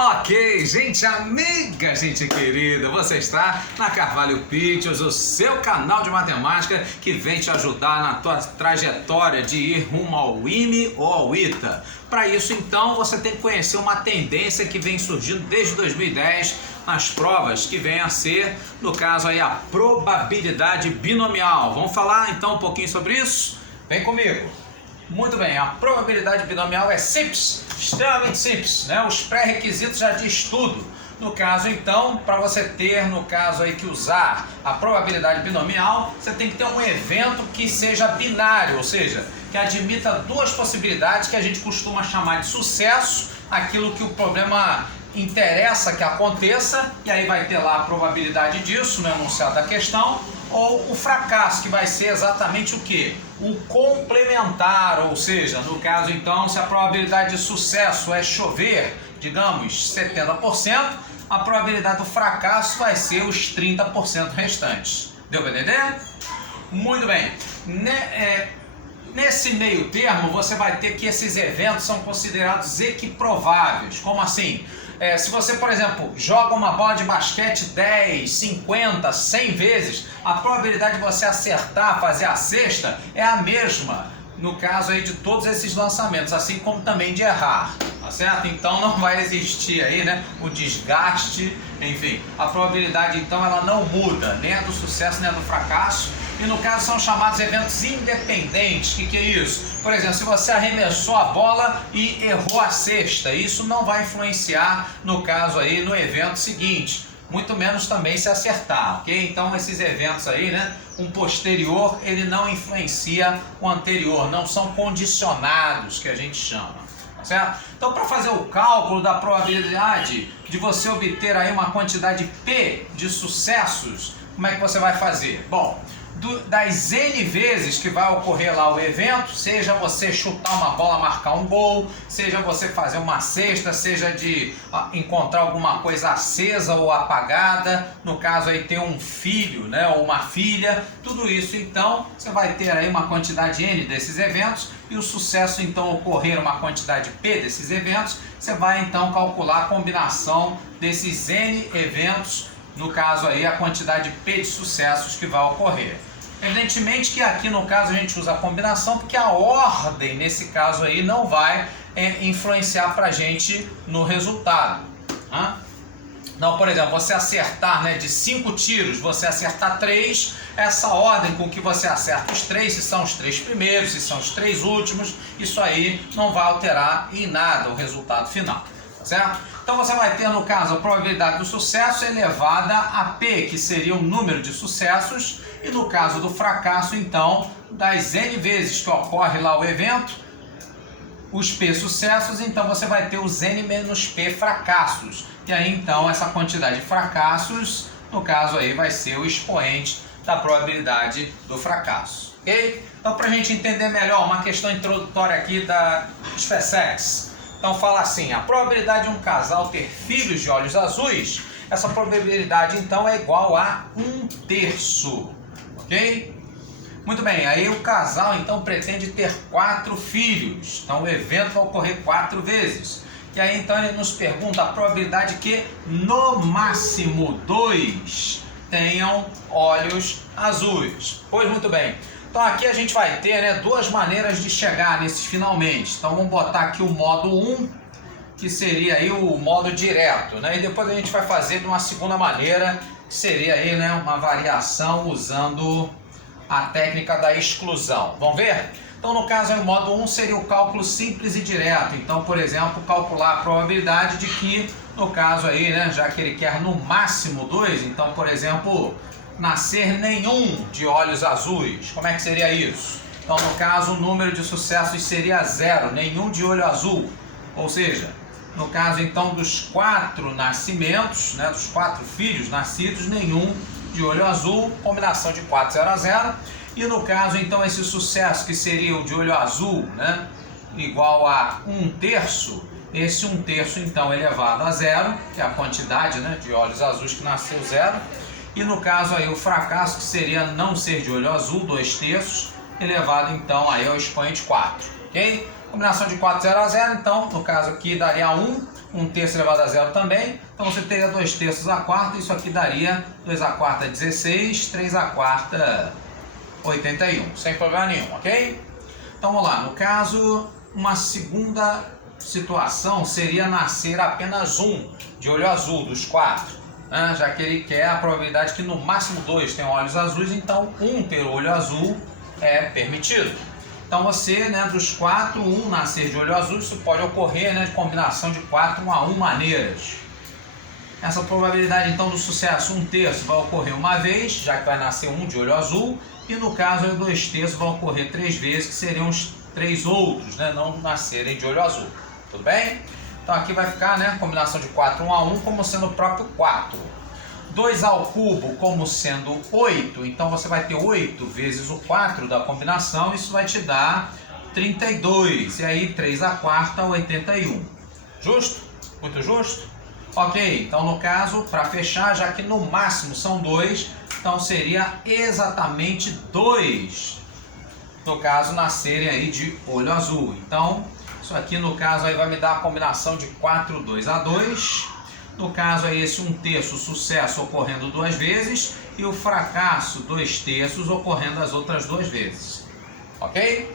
Ok, gente amiga, gente querida, você está na Carvalho Pictures, o seu canal de matemática que vem te ajudar na tua trajetória de ir rumo ao IME ou ao ITA. Para isso, então, você tem que conhecer uma tendência que vem surgindo desde 2010 nas provas, que vem a ser, no caso aí, a probabilidade binomial. Vamos falar então um pouquinho sobre isso? Vem comigo! Muito bem, a probabilidade binomial é simples, extremamente simples, né? Os pré-requisitos já diz tudo. No caso, então, para você ter, no caso aí, que usar a probabilidade binomial, você tem que ter um evento que seja binário, ou seja, que admita duas possibilidades que a gente costuma chamar de sucesso, aquilo que o problema interessa que aconteça, e aí vai ter lá a probabilidade disso no enunciado da questão, ou o fracasso, que vai ser exatamente o que? O complementar, ou seja, no caso então, se a probabilidade de sucesso é chover, digamos, 70%, a probabilidade do fracasso vai ser os 30% restantes. Deu para entender? Muito bem. Nesse meio termo, você vai ter que esses eventos são considerados equiprováveis. Como assim? Se você, por exemplo, joga uma bola de basquete 10, 50, 100 vezes, a probabilidade de você acertar, fazer a cesta, é a mesma, no caso aí de todos esses lançamentos, assim como também de errar, tá certo? Então não vai existir aí, né, o desgaste, enfim, a probabilidade então ela não muda, nem a do sucesso nem a do fracasso. E no caso são chamados eventos independentes. O que é isso? Por exemplo, se você arremessou a bola e errou a cesta, isso não vai influenciar, no caso aí, no evento seguinte. Muito menos também se acertar, ok? Então esses eventos aí, né? Um posterior, ele não influencia o anterior, não são condicionados, que a gente chama, tá certo? Então para fazer o cálculo da probabilidade de você obter aí uma quantidade P de sucessos, como é que você vai fazer? Bom, das N vezes que vai ocorrer lá o evento, seja você chutar uma bola, marcar um gol, seja você fazer uma cesta, seja de encontrar alguma coisa acesa ou apagada, no caso aí ter um filho, né, ou uma filha, tudo isso então você vai ter aí uma quantidade N desses eventos e o sucesso então ocorrer uma quantidade P desses eventos, você vai então calcular a combinação desses N eventos, no caso aí a quantidade P de sucessos que vai ocorrer. Evidentemente que aqui no caso a gente usa a combinação porque a ordem nesse caso aí não vai influenciar para a gente no resultado. Então, por exemplo, você acertar, né, de 5 tiros, você acertar 3, essa ordem com que você acerta os 3, se são os 3 primeiros, se são os 3 últimos, isso aí não vai alterar em nada o resultado final. Certo? Então você vai ter no caso a probabilidade do sucesso elevada a P, que seria o número de sucessos, e no caso do fracasso então, das N vezes que ocorre lá o evento, os P sucessos, então você vai ter os N menos P fracassos, e aí então essa quantidade de fracassos, no caso aí vai ser o expoente da probabilidade do fracasso, ok? Então para a gente entender melhor, uma questão introdutória aqui da SpaceX. Então fala assim, a probabilidade de um casal ter filhos de olhos azuis, essa probabilidade então é igual a 1/3, ok? Muito bem, aí o casal então pretende ter 4 filhos, então o evento vai ocorrer 4 vezes. E aí então ele nos pergunta a probabilidade que no máximo 2 tenham olhos azuis. Pois muito bem. Então aqui a gente vai ter, né, duas maneiras de chegar nesses finalmente. Então vamos botar aqui o modo 1, que seria aí o modo direto, né? E depois a gente vai fazer de uma segunda maneira, que seria aí, né, uma variação usando a técnica da exclusão. Vamos ver? Então no caso aí, o modo 1 seria o cálculo simples e direto. Então, por exemplo, calcular a probabilidade de que, no caso aí, né, já que ele quer no máximo 2, então, por exemplo, nascer nenhum de olhos azuis. Como é que seria isso? Então, no caso, o número de sucessos seria 0, nenhum de olho azul. Ou seja, no caso, então, dos 4 nascimentos, né, dos 4 filhos nascidos, nenhum de olho azul, combinação de 4, 0 a 0. E no caso, então, esse sucesso que seria o de olho azul, né, igual a 1/3, esse 1/3, então, elevado a 0, que é a quantidade, né, de olhos azuis que nasceu 0. E no caso aí o fracasso, que seria não ser de olho azul, 2/3, elevado então aí ao expoente 4, ok? Combinação de 4, 0 a 0, então, no caso aqui daria 1, 1 terço elevado a 0 também. Então você teria 2 terços a quarta, isso aqui daria 2 a quarta 16, 3 a quarta 81, sem problema nenhum, ok? Então vamos lá, no caso, uma segunda situação seria nascer apenas um de olho azul dos 4, né? Já que ele quer a probabilidade que no máximo 2 tenham olhos azuis, então um ter olho azul é permitido. Então você, né, dos 4, um nascer de olho azul, isso pode ocorrer, né, de combinação de 4 1 a 1 maneiras. Essa probabilidade então do sucesso 1 terço vai ocorrer uma vez, já que vai nascer um de olho azul, e no caso 2 terços vai ocorrer 3 vezes, que seriam os 3 outros, né, não nascerem de olho azul. Tudo bem? Então aqui vai ficar, né, combinação de 4 1 a 1 como sendo o próprio 4. 2 ao cubo como sendo 8, então você vai ter 8 vezes o 4 da combinação, isso vai te dar 32, e aí 3 a quarta 81. Justo? Muito justo? Ok, então no caso, para fechar, já que no máximo são 2, então seria exatamente 2, no caso, nascerem aí de olho azul. Então, isso aqui no caso aí vai me dar a combinação de 4, 2 a 2. No caso é esse 1 terço sucesso ocorrendo 2 vezes e o fracasso 2 terços ocorrendo as outras 2 vezes. Ok?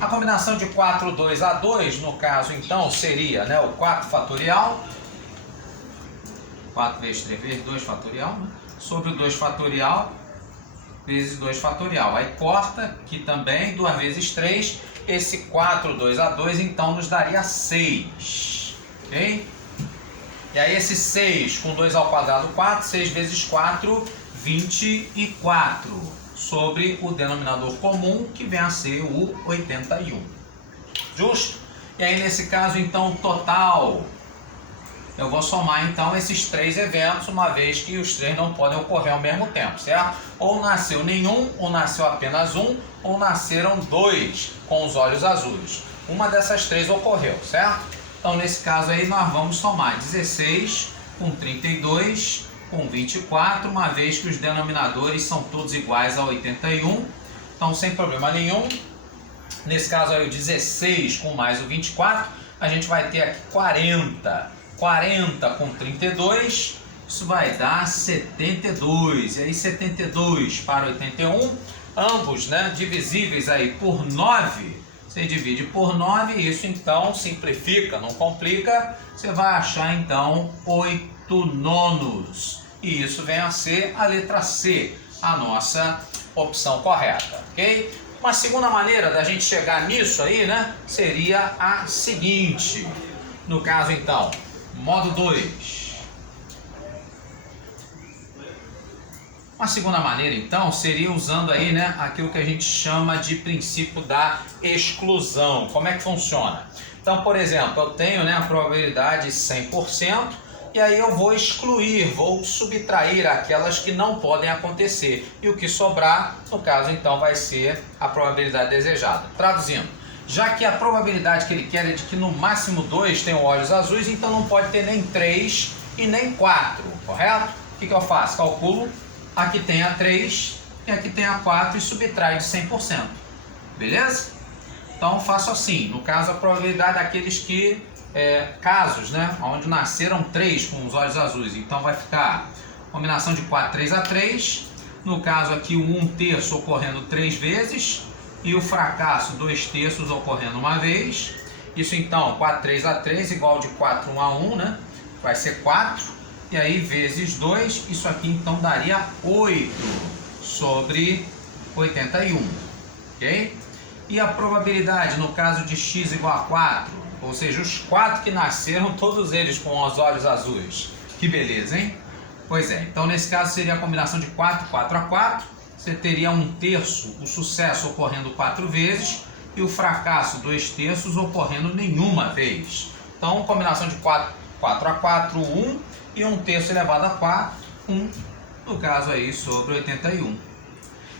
A combinação de 4, 2 a 2, no caso então, seria, né, o 4 fatorial. 4 vezes 3 vezes 2 fatorial, né? Sobre o 2 fatorial vezes 2 fatorial. Aí corta aqui também, 2 vezes 3. Esse 4, 2 a 2, então nos daria 6. Ok? E aí esse 6 com 2 ao quadrado 4, 6 vezes 4, 24, sobre o denominador comum, que vem a ser o 81. Justo? E aí nesse caso então total, eu vou somar então esses 3 eventos, uma vez que os 3 não podem ocorrer ao mesmo tempo, certo? Ou nasceu nenhum, ou nasceu apenas um, ou nasceram 2 com os olhos azuis. Uma dessas 3 ocorreu, certo? Então, nesse caso aí, nós vamos somar 16 com 32 com 24, uma vez que os denominadores são todos iguais a 81. Então, sem problema nenhum. Nesse caso aí, o 16 com mais o 24, a gente vai ter aqui 40. 40 com 32, isso vai dar 72. E aí, 72 para 81, ambos, né, divisíveis aí por 9. Você divide por 9, isso então simplifica, não complica, você vai achar então 8 nonos. E isso vem a ser a letra C, a nossa opção correta, ok? Uma segunda maneira da gente chegar nisso aí, né, seria a seguinte. No caso então, modo 2. Uma segunda maneira, então, seria usando aí, né, aquilo que a gente chama de princípio da exclusão. Como é que funciona? Então, por exemplo, eu tenho, né, a probabilidade 100%, e aí eu vou excluir, vou subtrair aquelas que não podem acontecer. E o que sobrar, no caso, então, vai ser a probabilidade desejada. Traduzindo, já que a probabilidade que ele quer é de que no máximo 2 tenham olhos azuis, então não pode ter nem 3 e nem 4, correto? O que eu faço? Calculo. Aqui tem a 3 e aqui tem a 4 e subtrai de 100%. Beleza? Então faço assim. No caso, a probabilidade daqueles que, casos, né, onde nasceram 3 com os olhos azuis. Então vai ficar combinação de 4, 3 a 3. No caso aqui, o 1 terço ocorrendo 3 vezes. E o fracasso, 2 terços ocorrendo uma vez. Isso então, 4, 3 a 3 igual de 4, 1 a 1, né? Vai ser 4. E aí, vezes 2, isso aqui então daria 8 sobre 81, ok? E a probabilidade, no caso de x igual a 4, ou seja, os 4 que nasceram, todos eles com os olhos azuis. Que beleza, hein? Pois é, então nesse caso seria a combinação de 4, 4 a 4, você teria 1 terço, o sucesso ocorrendo 4 vezes, e o fracasso, 2 terços, ocorrendo nenhuma vez. Então, combinação de 4, 4 a 4, 1, e 1 terço elevado a 4, 1, no caso aí, sobre 81.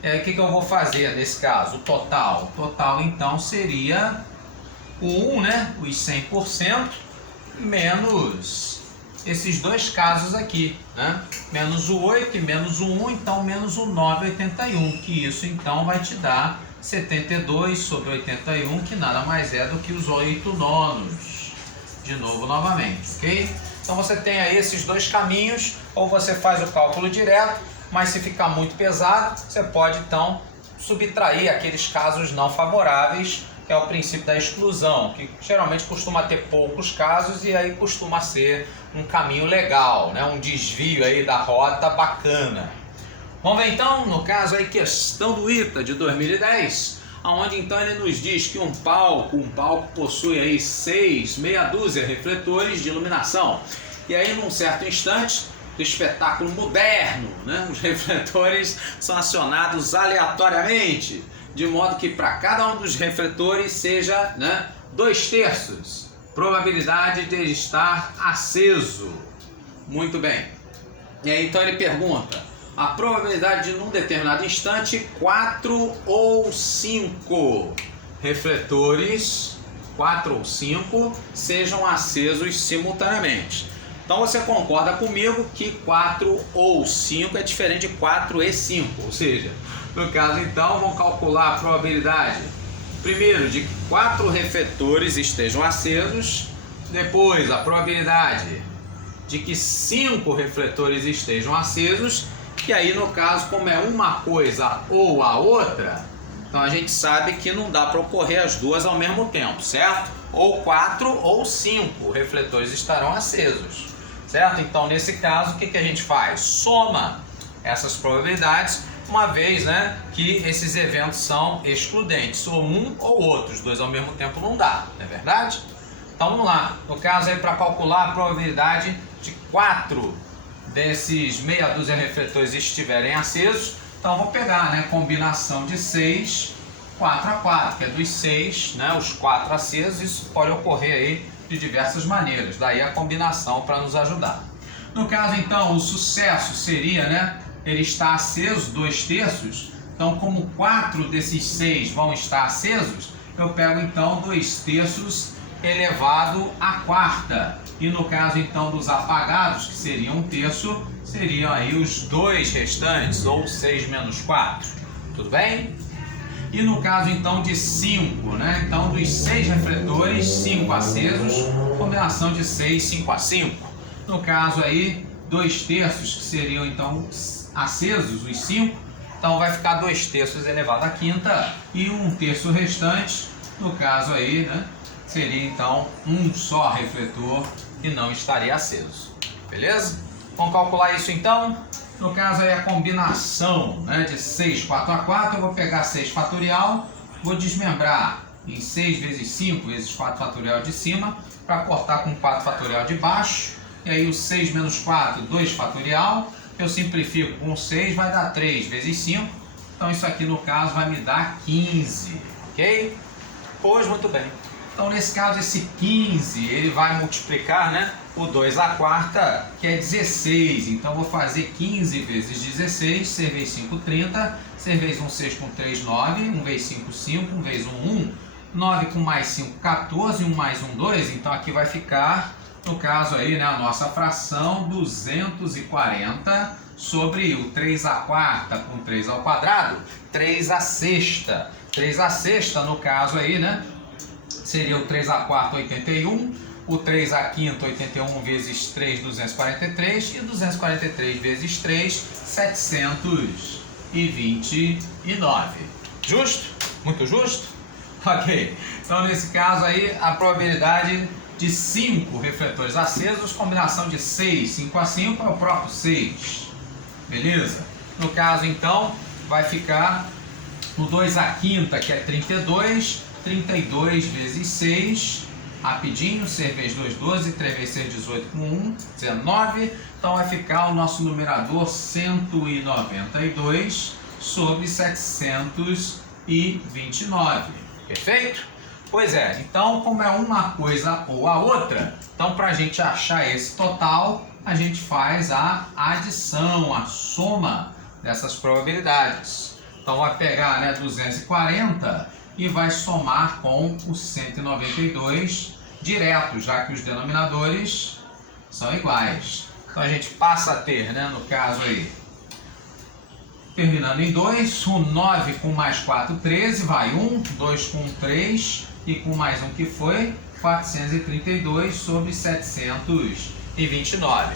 E aí, o que eu vou fazer nesse caso? O total. O total, então, seria o 1, né? Os 100%, menos esses dois casos aqui, né? Menos o 8 e menos o 1, então menos o 981, que isso, então, vai te dar 72 sobre 81, que nada mais é do que os 8 nonos. De novo, novamente, ok? Então você tem aí esses dois caminhos, ou você faz o cálculo direto, mas se ficar muito pesado, você pode então subtrair aqueles casos não favoráveis, que é o princípio da exclusão, que geralmente costuma ter poucos casos e aí costuma ser um caminho legal, né? Um desvio aí da rota bacana. Vamos ver então, no caso aí, questão do ITA de 2010, onde então ele nos diz que um palco possui aí meia dúzia refletores de iluminação. E aí, num certo instante do espetáculo moderno, né, os refletores são acionados aleatoriamente, de modo que para cada um dos refletores seja, né, 2/3 probabilidade de ele estar aceso. Muito bem. E aí então ele pergunta a probabilidade de num determinado instante 4 ou 5 refletores, 4 ou 5, sejam acesos simultaneamente. Então você concorda comigo que 4 ou 5 é diferente de 4 e 5, ou seja, no caso então vamos calcular a probabilidade, primeiro, de que 4 refletores estejam acesos, depois a probabilidade de que 5 refletores estejam acesos, e aí no caso, como é uma coisa ou a outra, então a gente sabe que não dá para ocorrer as duas ao mesmo tempo, certo? Ou 4 ou 5 refletores estarão acesos, certo? Então nesse caso o que a gente faz? Soma essas probabilidades, uma vez, né, que esses eventos são excludentes, ou um ou outro, os dois ao mesmo tempo não dá, não é verdade? Então vamos lá, no caso aí para calcular a probabilidade de 4 desses meia dúzia refletores estiverem acesos, então vou pegar, né, combinação de 6, 4 a 4, que é dos 6, né, os 4 acesos, isso pode ocorrer aí de diversas maneiras, daí a combinação para nos ajudar. No caso então, o sucesso seria, né, ele está aceso 2/3, então como 4 desses 6 vão estar acesos, eu pego então 2/3 elevado à quarta. E no caso então dos apagados, que seriam 1/3, seriam aí os 2 restantes, ou 6 menos 4. Tudo bem? E no caso então de 5, né? Então dos 6 refletores, 5 acesos, combinação de 6, 5 a 5. No caso aí, 2/3, que seriam então acesos, os 5, então vai ficar 2/3 elevado à quinta, e 1/3 restante, no caso aí, né? Seria então um só refletor que não estaria aceso. Beleza? Vamos calcular isso então. No caso aí a combinação, né, de 6, 4 a 4, eu vou pegar 6 fatorial, vou desmembrar em 6 vezes 5 vezes 4 fatorial de cima, para cortar com 4 fatorial de baixo. E aí o 6 menos 4, 2 fatorial, eu simplifico com 6, vai dar 3 vezes 5. Então isso aqui no caso vai me dar 15, ok? Pois muito bem. Então nesse caso esse 15 ele vai multiplicar, né, o 2 à quarta, que é 16. Então vou fazer 15 vezes 16, 6 vezes 5, 30, 6 vezes 1, 6 com 3, 9, 1 vezes 5, 5, 1 vezes 1, 1, 9 com mais 5, 14, 1 mais 1, 2. Então aqui vai ficar, no caso aí, né, a nossa fração 240 sobre o 3 à quarta com 3 ao quadrado, 3 à sexta. 3 à sexta, no caso aí, né, seria o 3 à quarta, 81, o 3 à quinta, 81 vezes 3, 243, e 243 vezes 3, 729. Justo? Muito justo? Ok. Então, nesse caso aí, a probabilidade de 5 refletores acesos, combinação de 6, 5 a 5, é o próprio 6. Beleza? No caso, então, vai ficar o 2 à quinta, que é 32, 32 vezes 6, rapidinho, 6 vezes 2, 12, 3 vezes 6, 18 com 1, 19. Então vai ficar o nosso numerador 192 sobre 729. Perfeito? Pois é, então como é uma coisa ou a outra, então para a gente achar esse total, a gente faz a adição, a soma dessas probabilidades. Então vai pegar, né, 240 e vai somar com o 192 direto, já que os denominadores são iguais. Então a gente passa a ter, né, no caso aí, terminando em 2, o 9 com mais 4, 13, vai 1, 2 com 3 e com mais 1 que foi 432 sobre 729.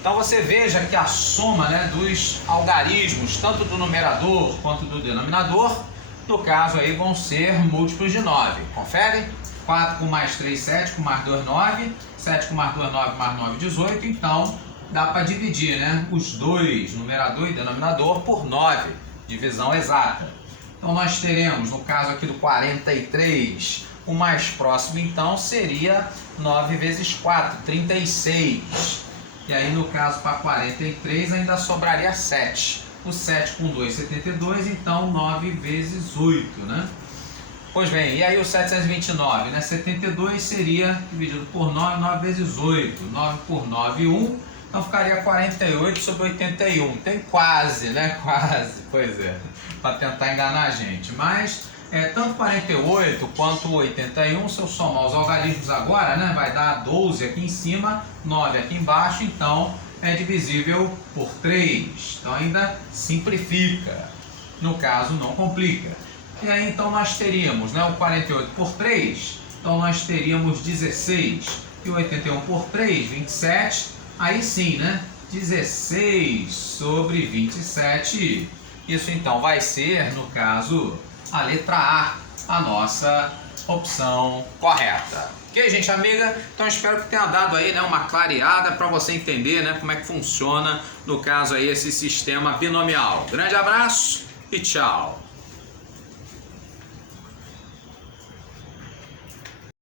Então você veja que a soma, né, dos algarismos, tanto do numerador quanto do denominador, no caso aí vão ser múltiplos de 9. Confere? 4 com mais 3, 7, com mais 2, 9, 7 com mais 2, 9, mais 9, 18, então dá para dividir, né, os dois, numerador e denominador, por 9, divisão exata. Então nós teremos, no caso aqui do 43, o mais próximo então seria 9 vezes 4, 36. E aí no caso para 43 ainda sobraria 7. O 7 com 2, 72, então 9 vezes 8, né? Pois bem, e aí o 729, né? 72 seria dividido por 9, 9 vezes 8. 9 por 9, 1. Então ficaria 48 sobre 81. Tem quase, né? Quase, pois é. Para tentar enganar a gente. Mas tanto 48 quanto 81, se eu somar os algarismos agora, né? Vai dar 12 aqui em cima, 9 aqui embaixo. Então é divisível por 3. Então ainda simplifica. No caso, não complica. E aí então nós teríamos, né, o 48 por 3, então nós teríamos 16, e o 81 por 3, 27, aí sim, né, 16 sobre 27, isso então vai ser, no caso, a letra A nossa opção correta. Ok, gente amiga? Então espero que tenha dado aí, né, uma clareada para você entender, né, como é que funciona, no caso aí, esse sistema binomial. Grande abraço e tchau!